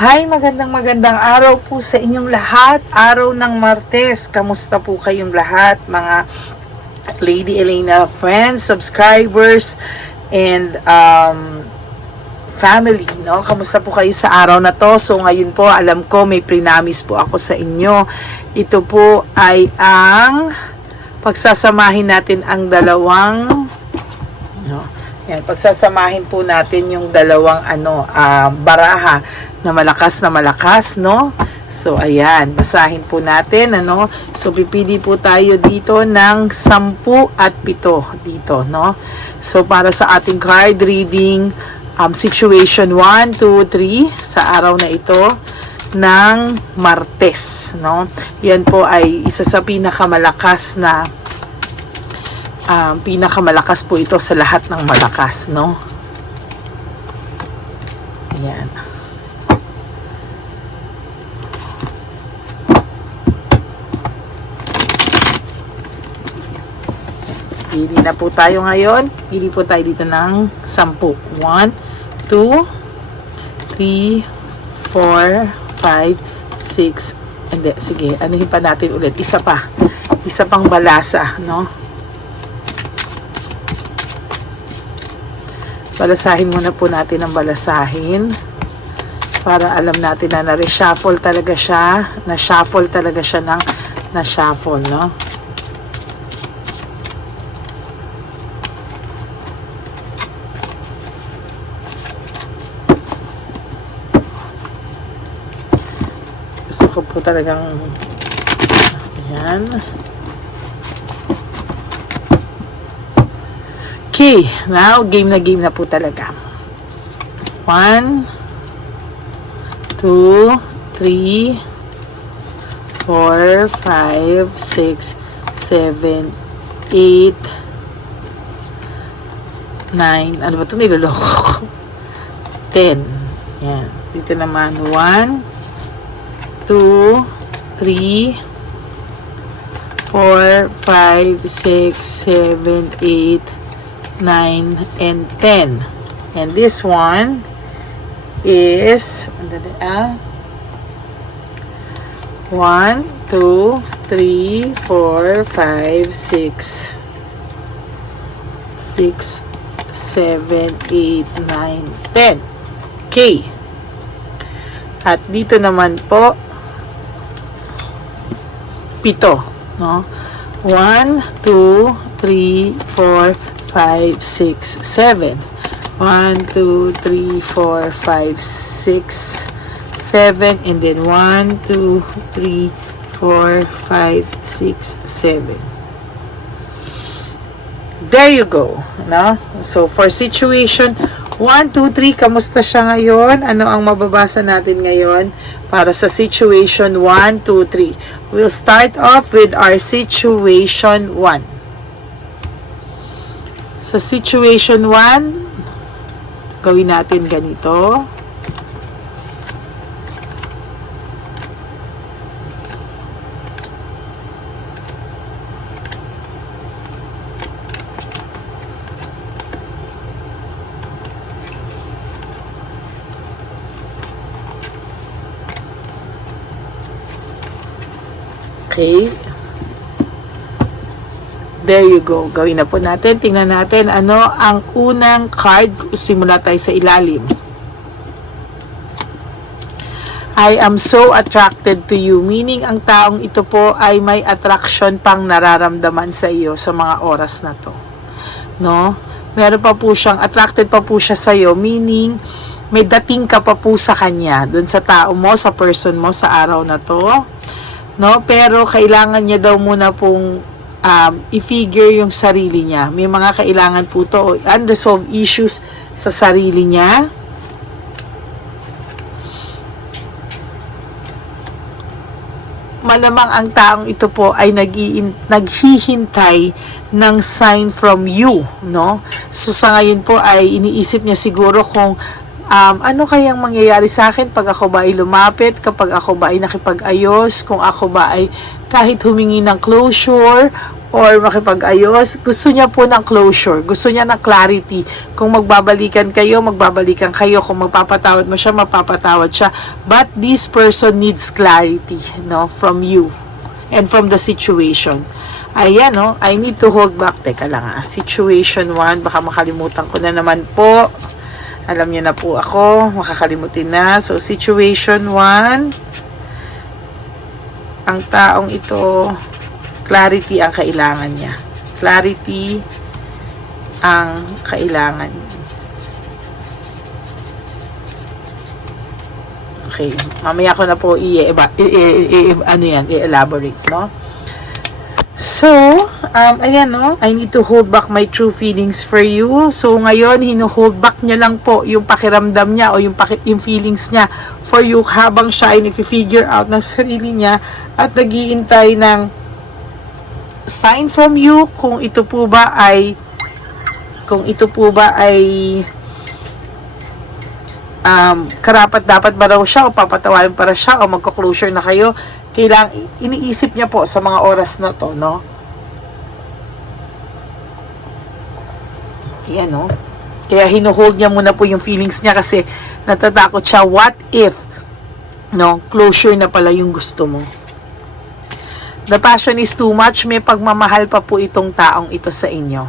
Hi, magandang magandang araw po sa inyong lahat. Araw ng Martes. Kamusta po kayong lahat, mga Lady Elena friends, subscribers, and um, family, no? Kamusta po kayo sa araw na to? So ngayon po, alam ko may prinamis po ako sa inyo. Ito po ay ang pagsasamahin natin ang dalawang no? Yan, pagsasamahin po natin yung dalawang ano, ah, baraha na malakas na malakas, no? So, ayan, basahin po natin, ano? So, pipili po tayo dito ng 10 at 7 dito, no? So, para sa ating card reading, um, situation 1, 2, 3, sa araw na ito, ng Martes, no? Yan po ay isa sa pinakamalakas na um, pinakamalakas po ito sa lahat ng malakas, no? Ayan. Pili na po tayo ngayon. Pili po tayo dito ng 10. 1, 2, 3, 4, 5, 6, hindi, sige, anuhin pa natin ulit. Isa pa. Isa pang balasa, no? Balasahin muna po natin ang balasahin para alam natin na na-reshuffle talaga siya, na-shuffle talaga siya ng na-shuffle, no? Gusto ko po talagang yan. Okay, now game na game na po talaga. One, two, three, four, five, six, seven, eight, nine, ano ba ito niloloko ko? Ten. Yan. Dito naman, one, two, three, four, five, six, seven, eight, 9, and 10. And this one is ah, 1, 2, 3, 4, 5, 6, 6, 7, 8, 9, 10. Okay. At dito naman po, pito. No? 1, 2, 3, 4, 5, 6, 7. 1, 2, 3, 4, 5, 6, 7. And then 1, 2, 3, 4, 5, 6, 7. There you go. No? So, for situation 1, 2, 3, kamusta siya ngayon? Ano ang mababasa natin ngayon para sa situation 1, 2, 3? We'll start off with our situation 1. Sa situation 1, gawin natin ganito. Okay. There you go. Gawin na po natin. Tingnan natin ano ang unang card. Simula tayo sa ilalim. I am so attracted to you. Meaning, ang taong ito po ay may attraction pang nararamdaman sa iyo sa mga oras na to. No? Meron pa po siyang, attracted pa po siya sa iyo. Meaning, may dating ka pa po sa kanya. Dun sa tao mo, sa person mo, sa araw na to. No? Pero, kailangan niya daw muna pong um, i-figure yung sarili niya. May mga kailangan po to, unresolved issues sa sarili niya. Malamang ang taong ito po ay nag naghihintay ng sign from you, no? So sa ngayon po ay iniisip niya siguro kung um, ano kayang mangyayari sa akin pag ako ba ay lumapit, kapag ako ba ay nakipag-ayos, kung ako ba ay kahit humingi ng closure or makipag-ayos. Gusto niya po ng closure. Gusto niya ng clarity. Kung magbabalikan kayo, magbabalikan kayo. Kung magpapatawad mo siya, mapapatawad siya. But this person needs clarity, no, from you and from the situation. Ayan, no, I need to hold back. Teka lang, ah. Situation 1, baka makalimutan ko na naman po. Alam niyo na po ako, makakalimutin na. So, situation 1, ang taong ito, clarity ang kailangan niya. Clarity ang kailangan. Okay, mamaya ko na po ano i-elaborate, no? So, um, ayan, no? I need to hold back my true feelings for you. So, ngayon, hino-hold back niya lang po yung pakiramdam niya o yung, paki- yung feelings niya for you habang siya ay nag-figure out ng sarili niya at nagiintay ng sign from you kung ito po ba ay kung ito po ba ay um, karapat dapat ba raw siya o papatawarin para siya o magko-closure na kayo kailang iniisip niya po sa mga oras na to no yan no kaya hinuhold niya muna po yung feelings niya kasi natatakot siya what if no closure na pala yung gusto mo The passion is too much. May pagmamahal pa po itong taong ito sa inyo.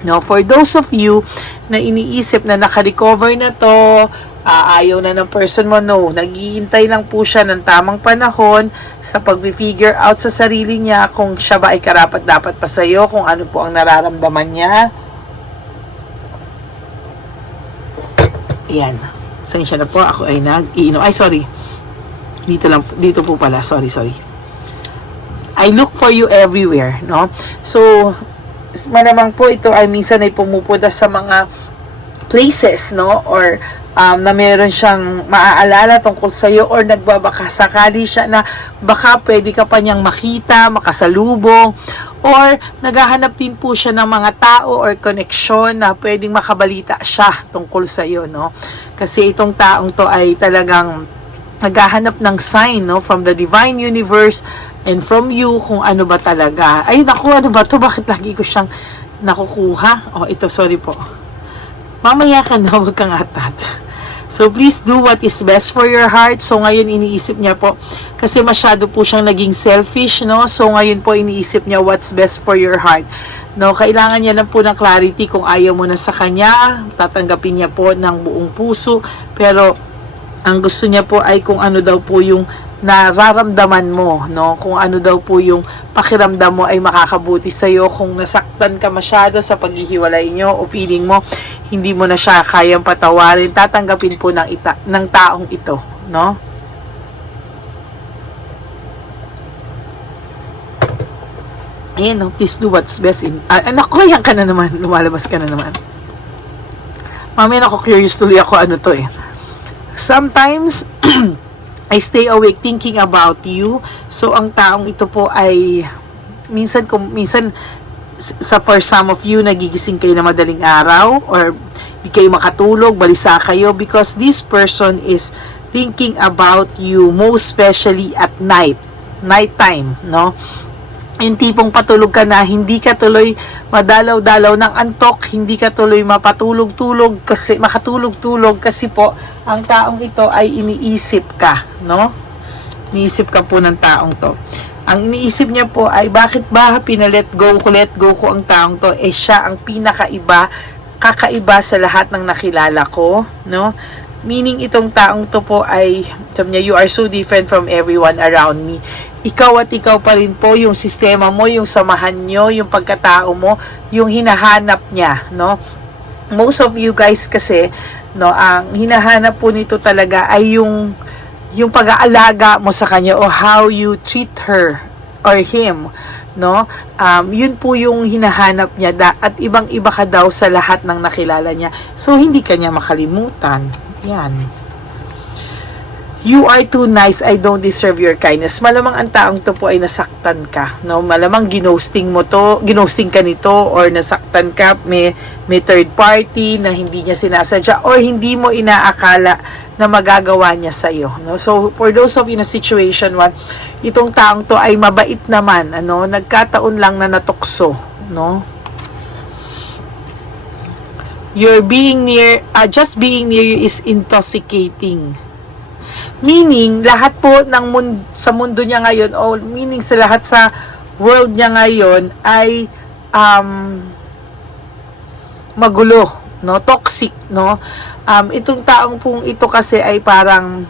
No, for those of you na iniisip na naka-recover na to, ah, ayaw na ng person mo, no, naghihintay lang po siya ng tamang panahon sa pag-figure out sa sarili niya kung siya ba ay karapat dapat pa sa'yo, kung ano po ang nararamdaman niya. Yan. Sensya na po, ako ay nag-iinom. Ay, sorry. Dito lang, dito po pala. Sorry, sorry. I look for you everywhere, no? So, malamang po ito ay minsan ay pumupunta sa mga places, no? Or um, na meron siyang maaalala tungkol sa iyo or nagbabaka sakali siya na baka pwede ka pa niyang makita, makasalubong or naghahanap din po siya ng mga tao or connection na pwedeng makabalita siya tungkol sa iyo, no? Kasi itong taong to ay talagang naghahanap ng sign no from the divine universe and from you kung ano ba talaga. Ay naku, ano ba to? Bakit lagi ko siyang nakukuha? Oh, ito, sorry po. Mamaya ka na, huwag kang atat. So, please do what is best for your heart. So, ngayon iniisip niya po, kasi masyado po siyang naging selfish, no? So, ngayon po iniisip niya what's best for your heart. No, kailangan niya lang po ng clarity kung ayaw mo na sa kanya, tatanggapin niya po ng buong puso, pero ang gusto niya po ay kung ano daw po yung nararamdaman mo, no? Kung ano daw po yung pakiramdam mo ay makakabuti sa iyo kung nasaktan ka masyado sa paghihiwalay nyo o feeling mo hindi mo na siya kayang patawarin, tatanggapin po ng ita, ng taong ito, no? Ayan, no? Please do what's best in... Ah, anak ko, yan ka na naman. Lumalabas ka na naman. Mamaya ako curious tuloy ako ano to eh. Sometimes, I stay awake thinking about you. So, ang taong ito po ay, minsan, kung, minsan, sa for some of you, nagigising kayo na madaling araw or di kayo makatulog, balisa kayo because this person is thinking about you most especially at night. Nighttime, no? yung tipong patulog ka na, hindi ka tuloy madalaw-dalaw ng antok, hindi ka tuloy mapatulog-tulog kasi makatulog-tulog kasi po ang taong ito ay iniisip ka, no? Iniisip ka po ng taong to. Ang iniisip niya po ay bakit ba pinalet go ko, let go ko ang taong to? Eh siya ang pinakaiba, kakaiba sa lahat ng nakilala ko, no? Meaning itong taong to po ay, sabi niya, you are so different from everyone around me ikaw at ikaw pa rin po yung sistema mo, yung samahan nyo, yung pagkatao mo, yung hinahanap niya, no? Most of you guys kasi, no, ang hinahanap po nito talaga ay yung yung pag-aalaga mo sa kanya o how you treat her or him, no? Um, yun po yung hinahanap niya da, at ibang-iba ka daw sa lahat ng nakilala niya. So, hindi kanya makalimutan. Yan. You are too nice, I don't deserve your kindness. Malamang ang taong to po ay nasaktan ka, no? Malamang ginosting mo to, ginosting ka nito or nasaktan ka, may may third party na hindi niya sinasadya or hindi mo inaakala na magagawa niya sa iyo, no? So for those of you in a situation one, itong taong to ay mabait naman, ano? Nagkataon lang na natukso, no? You're being near, uh, just being near you is intoxicating. Meaning, lahat po ng mun- sa mundo niya ngayon, o meaning sa lahat sa world niya ngayon, ay um, magulo, no? Toxic, no? Um, itong taong pong ito kasi ay parang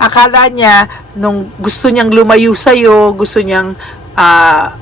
akala niya nung gusto niyang lumayo sa'yo, gusto niyang ah,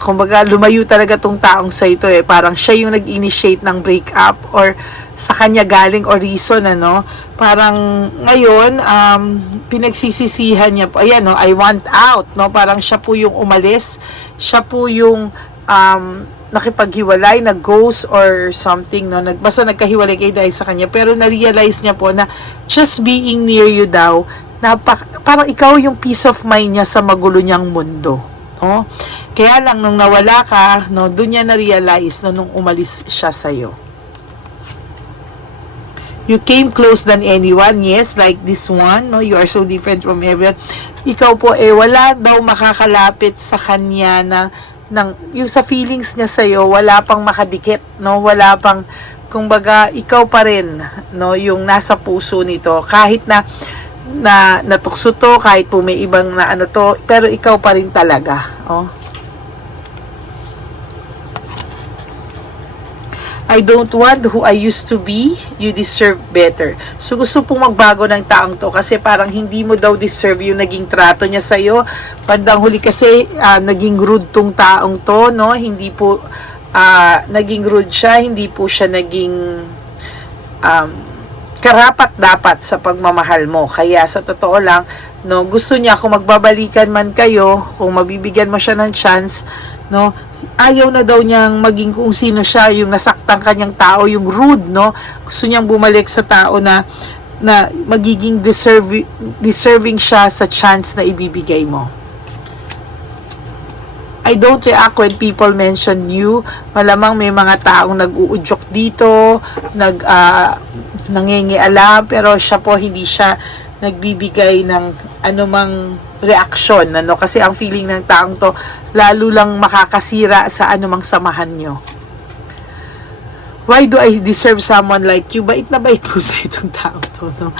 kumbaga lumayo talaga tong taong sa ito eh. Parang siya yung nag-initiate ng breakup or sa kanya galing or reason ano. Parang ngayon um, pinagsisisihan niya po. Ayan no, I want out no. Parang siya po yung umalis. Siya po yung um, nakipaghiwalay, nag-ghost or something, no? Nag, basta nagkahiwalay kayo dahil sa kanya. Pero na-realize niya po na just being near you daw, napak, parang ikaw yung peace of mind niya sa magulo niyang mundo. No? Kaya lang, nung nawala ka, no, doon niya na-realize no, nung umalis siya sa'yo. You came close than anyone, yes, like this one, no, you are so different from everyone. Ikaw po, eh, wala daw makakalapit sa kanya na, ng, yung sa feelings niya sa'yo, wala pang makadikit, no, wala pang, kumbaga, ikaw pa rin, no, yung nasa puso nito, kahit na, na natukso to, kahit po may ibang na ano to, pero ikaw pa rin talaga, oh. I don't want who I used to be, you deserve better. So gusto pong magbago ng taong to kasi parang hindi mo daw deserve yung naging trato niya sa'yo. Bandang huli kasi ah, naging rude tong taong to, no? Hindi po ah, naging rude siya, hindi po siya naging um, karapat dapat sa pagmamahal mo. Kaya sa totoo lang, no, gusto niya kung magbabalikan man kayo, kung mabibigyan mo siya ng chance, no, ayaw na daw niyang maging kung sino siya, yung nasaktan kanyang tao, yung rude, no, gusto niyang bumalik sa tao na na magiging deserving deserving siya sa chance na ibibigay mo. I don't react when people mention you. Malamang may mga taong nag-uudyok dito, nag ah, nangingialam, pero siya po hindi siya nagbibigay ng anumang reaksyon, ano? Kasi ang feeling ng taong to, lalo lang makakasira sa anumang samahan nyo. Why do I deserve someone like you? Bait na bait po sa itong tao to, no?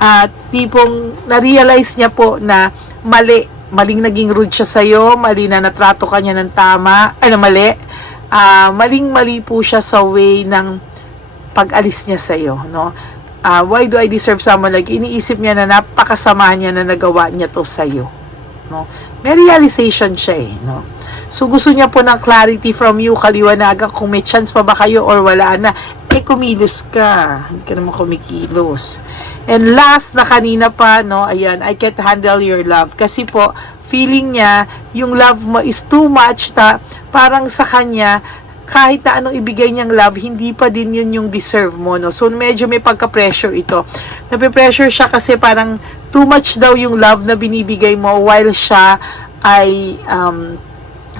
At tipong na-realize niya po na mali, maling naging rude siya sa'yo, mali na natrato ka niya ng tama, ay na mali, Ah, maling-mali po siya sa way ng pag-alis niya sa'yo, no? Ah, why do I deserve someone like? Iniisip niya na napakasama niya na nagawa niya to sa'yo, no? May realization siya eh, no? So, gusto niya po ng clarity from you, kaliwanagan kung may chance pa ba kayo or wala na. Eh, kumilos ka. Hindi ka naman kumikilos. And last na kanina pa, no, ayan, I can't handle your love. Kasi po, feeling niya, yung love mo is too much na parang sa kanya, kahit na anong ibigay niyang love, hindi pa din yun yung deserve mo, no? So, medyo may pagka-pressure ito. Nape-pressure siya kasi parang too much daw yung love na binibigay mo while siya ay um,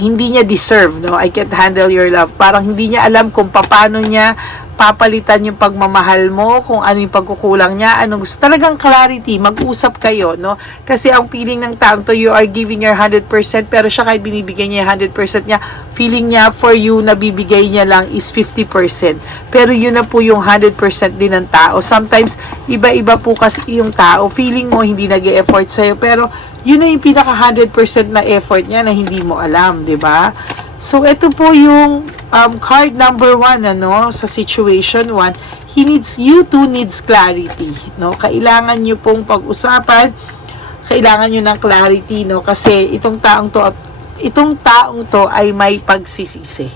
hindi niya deserve, no? I can't handle your love. Parang hindi niya alam kung paano niya papalitan yung pagmamahal mo, kung ano yung pagkukulang niya, anong gusto. Talagang clarity, mag-usap kayo, no? Kasi ang feeling ng taong to, you are giving your 100%, pero siya kahit binibigay niya yung 100% niya, feeling niya for you na bibigay niya lang is 50%. Pero yun na po yung 100% din ng tao. Sometimes, iba-iba po kasi yung tao. Feeling mo, hindi nag effort sa'yo, pero yun na yung pinaka 100% na effort niya na hindi mo alam, 'di ba? So ito po yung um, card number one ano sa situation one. He needs you two needs clarity, no? Kailangan niyo pong pag-usapan. Kailangan niyo ng clarity, no? Kasi itong taong to itong taong to ay may pagsisisi,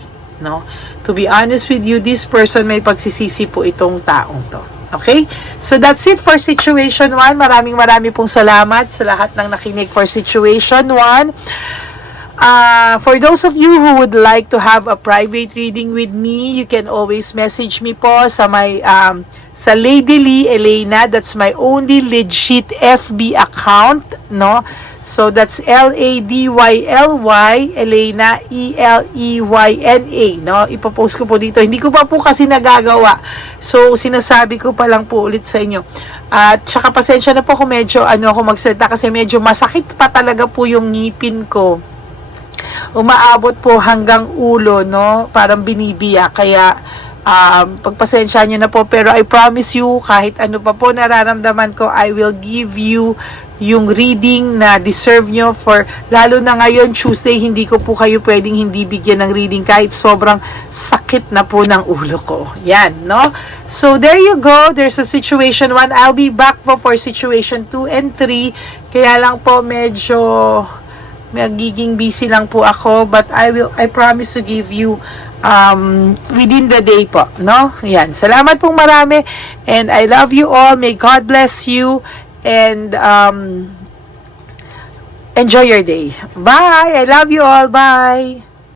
no? To be honest with you, this person may pagsisisi po itong taong to. Okay? So that's it for situation 1. Maraming maraming pong salamat sa lahat ng nakinig for situation 1. Uh, for those of you who would like to have a private reading with me, you can always message me po sa my um, sa Lady Lee Elena. That's my only legit FB account, no? So that's L A D Y L Y Elena E L E Y N A, no? Ipopost ko po dito. Hindi ko pa po kasi nagagawa. So sinasabi ko pa lang po ulit sa inyo. At saka pasensya na po kung medyo ano ako magsalita kasi medyo masakit pa talaga po yung ngipin ko umaabot po hanggang ulo, no? Parang binibiya. Kaya, um, pagpasensya nyo na po. Pero I promise you, kahit ano pa po nararamdaman ko, I will give you yung reading na deserve nyo for, lalo na ngayon, Tuesday, hindi ko po kayo pwedeng hindi bigyan ng reading kahit sobrang sakit na po ng ulo ko. Yan, no? So, there you go. There's a situation 1. I'll be back po for situation 2 and 3. Kaya lang po medyo magiging busy lang po ako but I will I promise to give you um within the day po no? Yan. Salamat pong marami and I love you all. May God bless you and um enjoy your day. Bye! I love you all. Bye